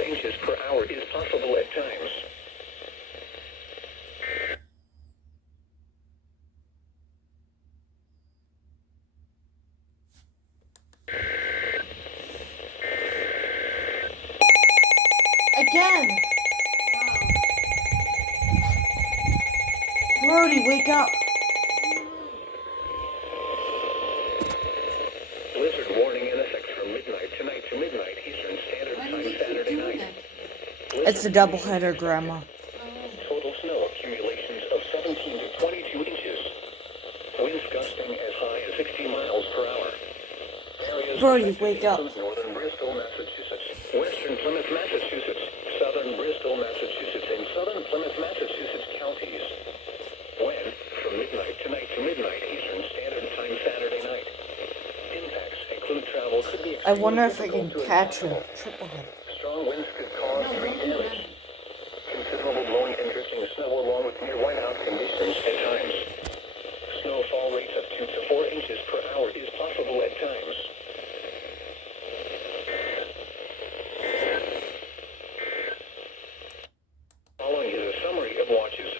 inches per hour is possible at times. Again! Brody, wake up! Blizzard warning in effect from midnight tonight to midnight Eastern Standard Time Saturday night. It's a doubleheader, Grandma. Total snow accumulations of 17 to 22 inches. Winds gusting as high as 60 miles per hour. Areas Brody, wake up. Northern Bristol, Massachusetts, western Plymouth, Massachusetts, southern Bristol, Massachusetts, and southern Plymouth, Massachusetts counties. When, from midnight tonight to midnight Eastern Standard Time Saturday night. Impacts include travel could be I wonder if I difficult can to catch a encounter. triple hit. Strong winds could cause tree damage. Considerable blowing and drifting snow along with near whiteout conditions at times. Snowfall rates of 2 to 4 inches per hour is possible at times. Following is a summary of watches